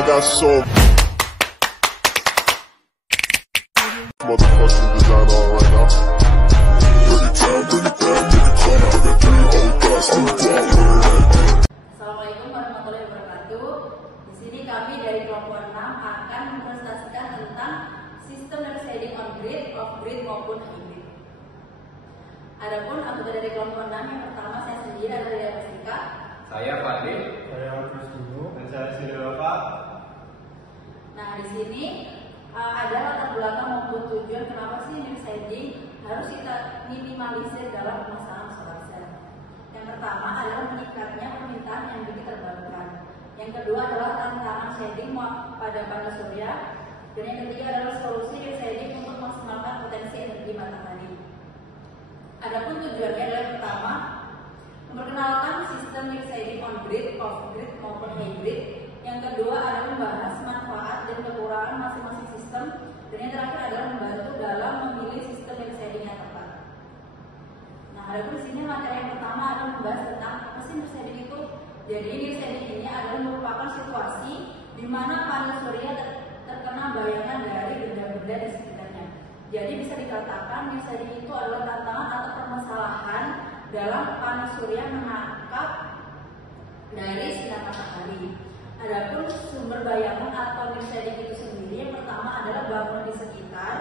I got so motherfucking design on right now. Bring it down, nigga, come out, got 3 old guys, I'm Assalamualaikum warahmatullahi wabarakatuh. Di sini kami dari kelompok 6 akan mempresentasikan tentang sistem residing on grid, off grid maupun hybrid. Adapun anggota dari kelompok 6 yang pertama saya sendiri adalah dari Afrika. Saya Fadli, saya Alfred dulu, dan saya Sri Bapak. Nah, di sini ada latar belakang maupun tujuan kenapa sih residing harus kita minimalisir dalam pemasangan solar cell. Yang pertama adalah meningkatnya permintaan energi terbarukan. Yang kedua adalah tantangan shading pada panel surya. Dan yang ketiga adalah solusi residing untuk memaksimalkan potensi energi matahari. Adapun tujuannya adalah pertama, memperkenalkan sistem residing on grid, off grid maupun hybrid. Yang kedua adalah membahas manfaat dan kekurangan masing-masing sistem. Dan yang terakhir adalah membantu dalam memilih sistem residing yang tepat. Nah, adapun di sini materi yang pertama adalah membahas tentang apa sih residing itu. Jadi residing ini adalah merupakan situasi di mana panel surya terkena bayangan dari benda-benda di sekitarnya. Jadi bisa dikatakan residing itu adalah tantangan atau permasalahan dalam panel surya menangkap dari sinar matahari. Adapun sumber bayangan atau residing itu sendiri yang pertama adalah bangunan di sekitar,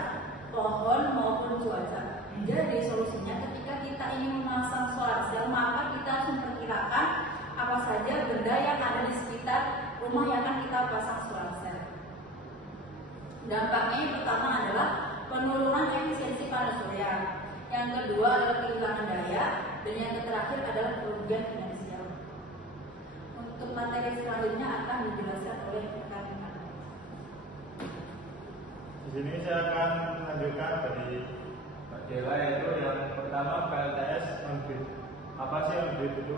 pohon maupun cuaca. Jadi solusinya ketika kita ingin memasang solar cell, maka kita harus memperkirakan apa saja benda yang ada di sekitar rumah yang akan kita pasang solar cell. Dampaknya yang pertama adalah penurunan efisiensi panel surya. Yang kedua adalah kehilangan daya, dan yang terakhir adalah kerugian finansial. Untuk materi selanjutnya akan dijelaskan oleh rekan-rekan. Di sini saya akan melanjutkan dari Pak Dela, yaitu yang pertama PLTS on grid. Apa sih on grid itu?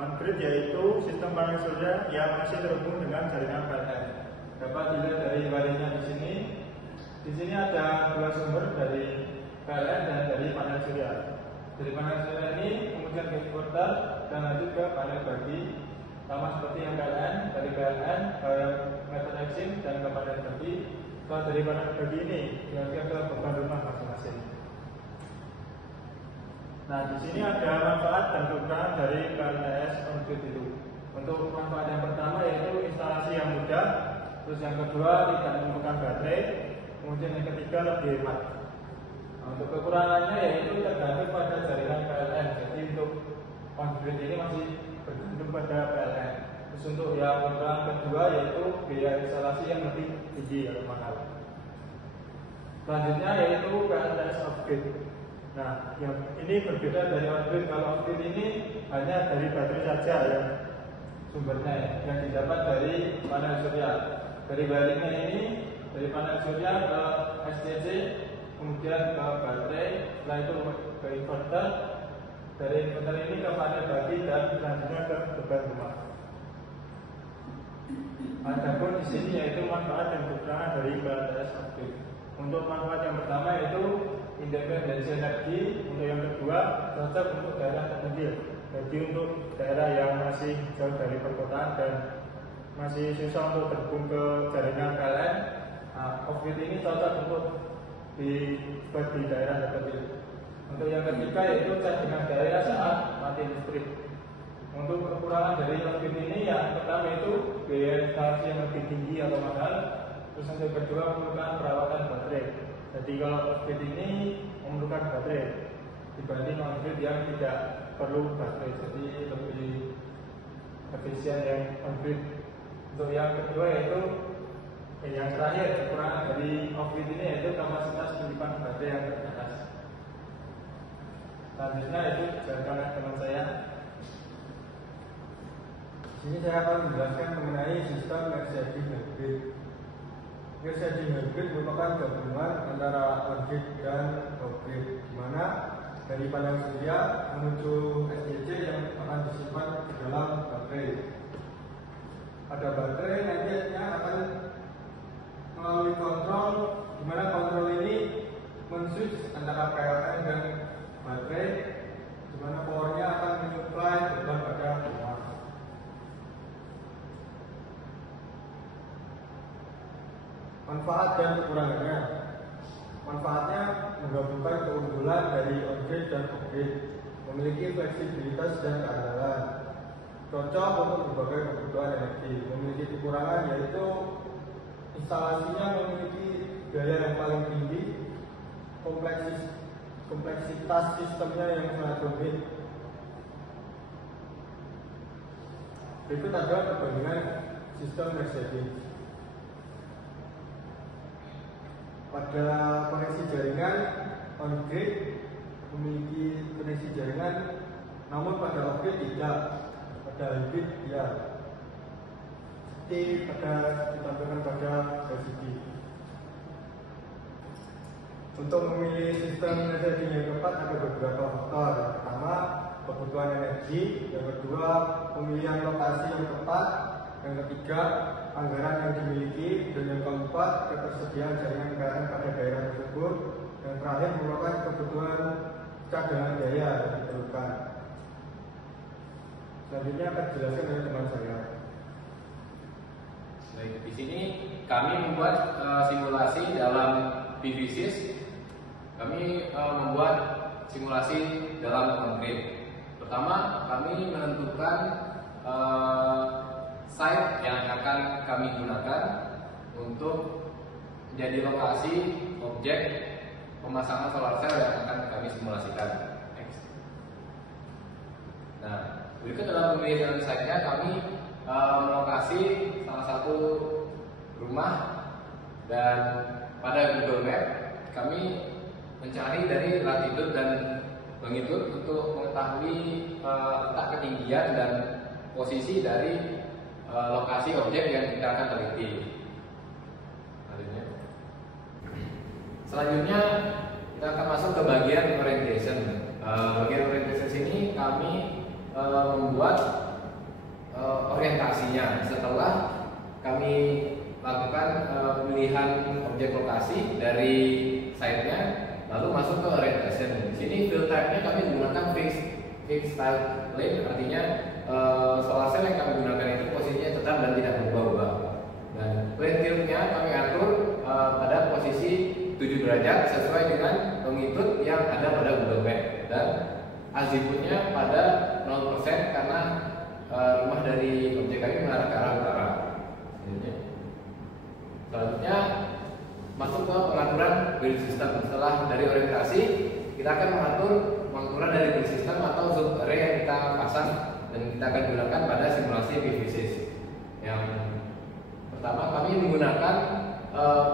On grid yaitu sistem panel surya yang masih terhubung dengan jaringan PLN. Dapat dilihat dari barisnya di sini. Di sini ada dua sumber, dari PLN dan dari panel surya. Dari panel surya ini kemudian ke inverter dan lanjut ke panel bagi, sama seperti yang PLN, dari PLN ke meter exim dan ke panel bagi. Kalau dari panel bagi ini dialihkan ke beban rumah masing-masing. Nah, di sini ada manfaat dan kekurangan dari PLTS on grid itu. Untuk manfaat yang pertama yaitu instalasi yang mudah, terus yang kedua tidak memerlukan baterai, kemudian yang ketiga lebih hemat. Nah, untuk kekurangannya yaitu tergantung pada jaringan PLN. Jadi untuk on grid ini masih bergantung pada PLN. Terus untuk yang kekurangan kedua yaitu biaya instalasi yang lebih tinggi atau mahal. Selanjutnya yaitu PLTS off grid. Nah, yang ini berbeda dari on grid. Kalau off grid ini hanya dari baterai saja yang sumbernya, yang didapat dari panel surya. Dari baliknya ini dari panel surya ke SCC, kemudian ke baterai, setelah itu ke inverter, dari inverter ini ke panel bagi, dan selanjutnya ke beban rumah. Adapun di sini yaitu manfaat dan kekurangan dari PLTS off grid. Untuk manfaat yang pertama yaitu independensi energi. Untuk yang kedua cocok untuk daerah terpencil. Jadi untuk daerah yang masih jauh dari perkotaan dan masih susah untuk terhubung ke jaringan PLN, off grid ini cocok untuk dibuat di daerah terpencil. Untuk yang ketiga yaitu cadangan daya saat mati listrik. Untuk kekurangan dari off grid ini yang pertama itu biaya instalasi yang lebih tinggi atau mahal. Terus yang kedua memerlukan perawatan baterai. Jadi kalau off grid ini memerlukan baterai dibanding on grid yang tidak perlu baterai, jadi lebih efisien yang on grid. Untuk yang kedua yaitu yang terakhir, kekurangan dari off grid ini yaitu kapasitas penyimpan baterai yang terbatas. Selanjutnya itu jawaban teman saya. Sini saya akan menjelaskan mengenai sistem residing hybrid. Residing hybrid merupakan gabungan antara on grid dan off grid, di mana dari panel surya menuju SCC yang akan disimpan di dalam baterai. Ada baterai nantinya akan melalui kontrol, di mana kontrol ini men-switch antara PLN dan baterai, di mana powernya akan menyuplai beban pada rumah. Manfaat dan kekurangannya. Manfaatnya menggabungkan keunggulan dari on-grid dan off-grid, memiliki fleksibilitas dan keandalan, cocok untuk berbagai kebutuhan energi. Memiliki kekurangan yaitu instalasinya memiliki daya yang paling tinggi, kompleksitas sistemnya yang sangat rumit. Berikut adalah perbandingan sistem resetting. Pada koneksi jaringan on-grid memiliki koneksi jaringan, namun pada off-grid tidak. Pada hybrid ya, seperti pada ditampilkan pada LCD. Untuk memilih sistem resetting yang tepat ada beberapa faktor. Yang pertama, kebutuhan energi. Yang kedua, pemilihan lokasi yang tepat. Yang ketiga, anggaran yang dimiliki. Dan yang keempat, ketersediaan jaringan PLN pada daerah tersebut. Yang terakhir merupakan kebutuhan cadangan daya yang diperlukan. Selanjutnya akan dijelaskan oleh teman saya. Baik, di sini kami membuat simulasi dalam PVSys. Kami membuat simulasi dalam on-grid. Pertama, kami menentukan site yang akan kami gunakan untuk menjadi lokasi objek pemasangan solar cell yang akan kami simulasikan. Next. Nah, berikut dalam pemilihan site-nya kami melokasi salah satu rumah, dan pada Google Map kami mencari dari latitude dan longitude untuk mengetahui letak ketinggian dan posisi dari lokasi objek yang kita akan teliti. Selanjutnya kita akan masuk ke bagian orientation. Bagian orientation ini kami membuat orientasinya setelah kami lakukan pemilihan objek lokasi dari site-nya, lalu masuk ke orientation. Di sini field type-nya kami menggunakan fixed type lane, artinya solar cell yang kami gunakan itu posisinya tetap dan tidak berubah-ubah. Dan plane tilt-nya kami atur pada posisi 7 derajat sesuai dengan longitude yang ada pada Google Map, dan azimutnya pada 0% karena rumah dari objek kami mengarah ke arah utara. Selanjutnya masuk ke pengaturan build system. Setelah dari orientasi, kita akan mengatur pengaturan dari build system atau sub array yang kita pasang dan kita akan gunakan pada simulasi PVSys. Yang pertama, kami menggunakan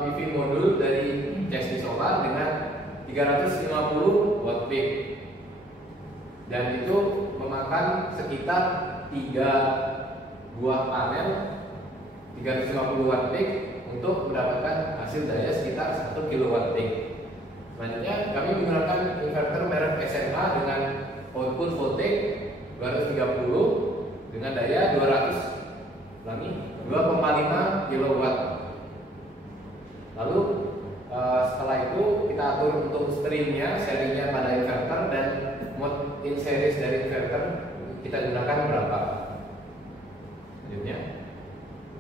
PV modul dari chassis solar dengan 350 watt peak, dan itu memakan sekitar 3 buah panel 350 watt peak untuk mendapatkan hasil daya sekitar 1 kilowatt peak. Selanjutnya kami menggunakan inverter merek SMA dengan output voltage 230 dengan daya 2,5 kilowatt. Lalu setelah itu kita atur untuk streamnya, serinya pada inverter, dan mode in series dari inverter kita gunakan berapa.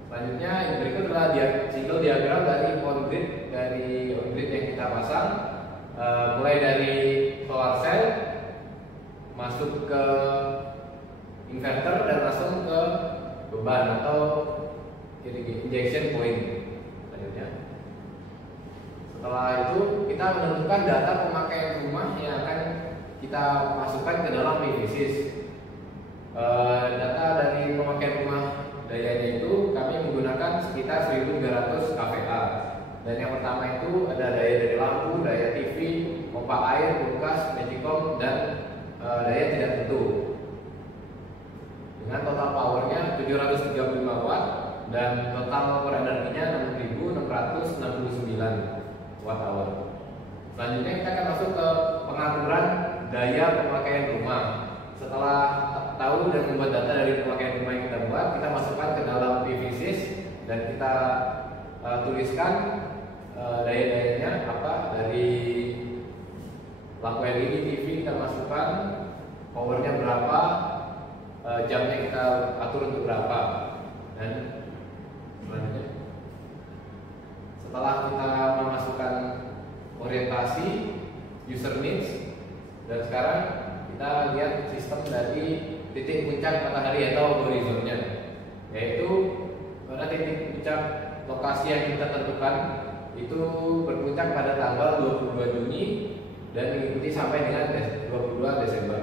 Selanjutnya yang berikut adalah siklus diagram dari on-grid yang kita pasang, mulai dari solar cell masuk ke inverter dan langsung ke beban atau injection point. Setelah itu kita menentukan data pemakaian rumah yang akan kita masukkan ke dalam PVSys. Data dari pemakaian rumah dayanya itu kami menggunakan sekitar 1300 kVA. Dan yang pertama itu ada daya dari lampu, daya TV, pompa air, kulkas, magicom, dan daya tidak tentu. Dengan total powernya 735 watt dan total power energinya 6669 watt hour. Selanjutnya kita akan masuk ke pengaturan daya pemakaian rumah. Setelah tahu dan membuat data dari pemakaian rumah yang kita buat, kita masukkan ke dalam PVSys dan kita tuliskan daya-dayanya apa. Dari lampu LED, TV kita masukkan powernya berapa, jamnya kita atur untuk berapa, dan setelah kita memasukkan orientasi, user needs, dan sekarang kita lihat sistem dari titik puncak matahari atau horizonnya, yaitu pada titik puncak lokasi yang kita tentukan itu berpuncak pada tanggal 22 Juni dan mengikuti sampai dengan 22 Desember.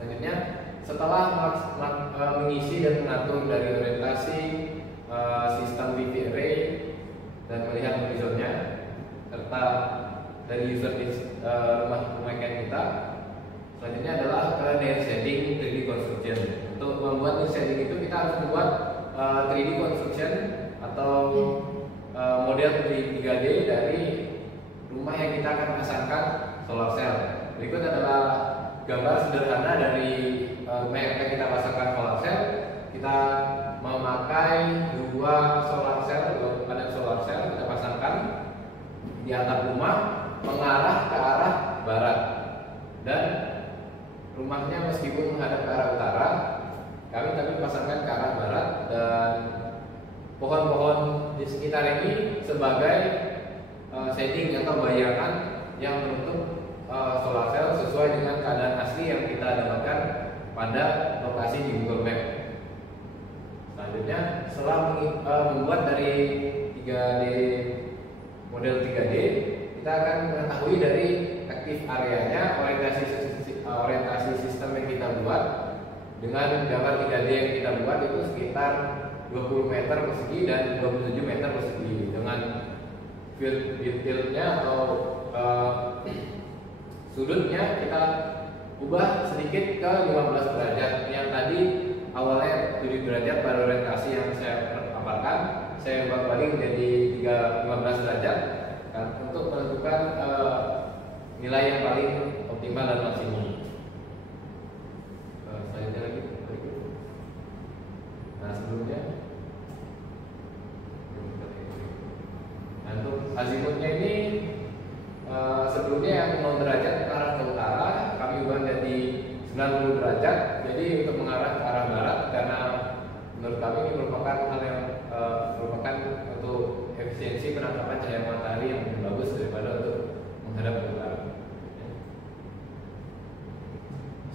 Selanjutnya, setelah mengisi dan mengatur dari orientasi, sistem PV array dan melihat horizonnya serta dari user rumah pemakaian kita, selanjutnya adalah ke layer shading 3D construction. Untuk membuat layer shading itu kita harus membuat 3D construction atau model 3D dari rumah yang kita akan pasangkan solar cell. Berikut adalah gambar sederhana dari rumah yang akan kita pasangkan solar cell. Kita memakai dua panel solar cell, kita pasangkan di atap rumah mengarah ke arah barat, dan rumahnya meskipun menghadap ke arah utara, kami tapi pasangkan ke arah barat, dan pohon-pohon di sekitar ini sebagai shading atau bayangan yang menutup solar cell sesuai dengan keadaan asli yang kita dapatkan pada lokasi di Google Map. Selanjutnya, setelah membuat dari 3D model 3D, kita akan mengetahui dari active areanya, orientasi sistem yang kita buat dengan gambar 3D yang kita buat itu sekitar 20 meter persegi dan 27 meter persegi, dengan field detailnya atau sudutnya kita ubah sedikit ke 15 derajat. Yang tadi awalnya 7 derajat pada orientasi yang saya paparkan, saya ubah kembali menjadi 15 derajat untuk menentukan nilai yang paling optimal dan maksimum. Selanjutnya lagi. Nah, sebelumnya, nah, untuk azimutnya ini sebelumnya yang 0 derajat ke arah ke utara, kami ubah menjadi 90 derajat, jadi untuk mengarah ke arah barat, karena menurut kami ini merupakan hal yang merupakan untuk efisiensi penangkapan cahaya matahari yang lebih bagus daripada untuk menghadap ke utara.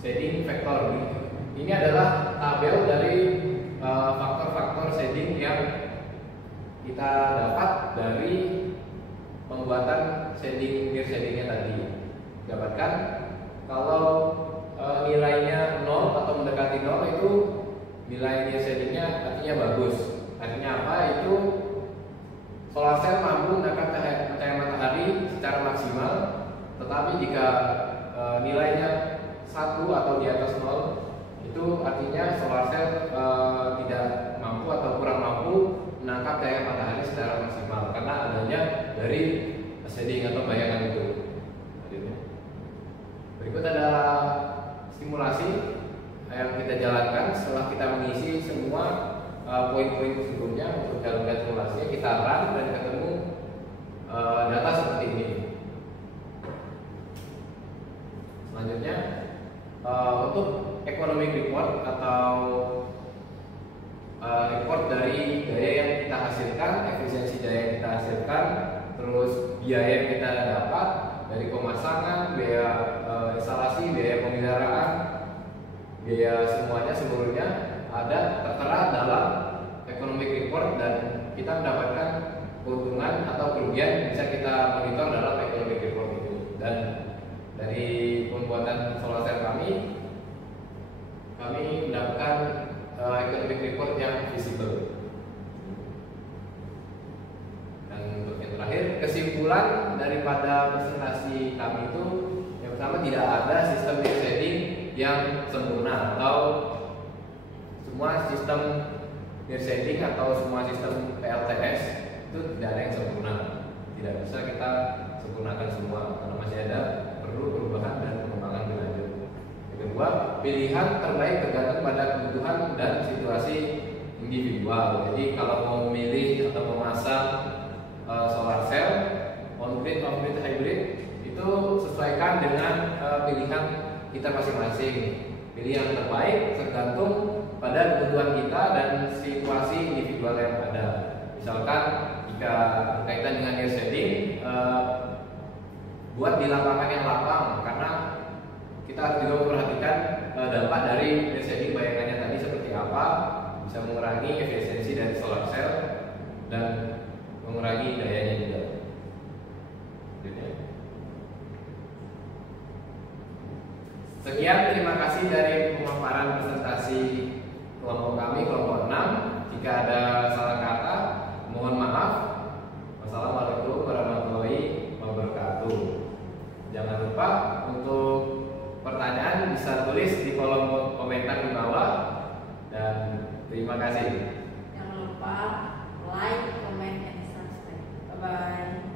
Shading vector ini adalah tabel dari faktor-faktor shading yang kita dapat dari pembuatan near shadingnya tadi. Dapatkan kalau nilainya 0 atau mendekati 0 itu nilai near shadingnya artinya bagus. Artinya apa? Itu solar cell mampu menangkap cahaya matahari secara maksimal. Tetapi jika nilainya 1 atau di atas 0, itu artinya solar cell tidak mampu atau kurang mampu menangkap cahaya matahari secara maksimal karena adanya dari shading atau bayangan itu. Berikut ada simulasi yang kita jalankan setelah kita mengisi semua poin-poin sebelumnya. Untuk jalankan simulasinya kita run dan ketemu data seperti ini. Selanjutnya untuk economic report atau report dari daya yang kita hasilkan, efisiensi daya yang kita hasilkan, terus biaya yang kita dapat dari pemasangan, biaya instalasi, biaya pemeliharaan, biaya semuanya seluruhnya ada tertera dalam economic report, dan kita mendapatkan keuntungan atau kerugian bisa kita monitor dalam economic report itu. Dan dari pembuatan solar cell kami mendapatkan economic report yang visible. Dan untuk yang terakhir, kesimpulan daripada presentasi kami itu yang pertama, tidak ada sistem near shading yang sempurna, atau semua sistem near shading atau semua sistem PLTS itu tidak ada yang sempurna. Tidak bisa kita sempurnakan semua karena masih ada perlu perubahan dan pengembangan lebih lanjut. Yang kedua, pilihan terbaik tergantung pada kebutuhan dan situasi individual. Jadi kalau mau memilih atau memasang solar cell on-grid, off-grid, hybrid, itu sesuaikan dengan pilihan kita masing-masing. Pilih yang terbaik tergantung pada kebutuhan kita dan situasi individual yang ada. Misalkan jika berkaitan dengan air shading, buat di lapangan yang lapang, karena kita harus juga memperhatikan dampak dari air shading bayangannya tadi seperti apa, bisa mengurangi efisiensi dari solar cell dan mengurangi dayanya juga. Sekian, terima kasih dari pemaparan presentasi kelompok kami, kelompok 6. Jika ada salah kata, mohon maaf. Wassalamualaikum warahmatullahi wabarakatuh. Jangan lupa untuk pertanyaan bisa tulis di kolom komentar di bawah. Dan terima kasih. Jangan lupa like, comment, and subscribe. Bye bye.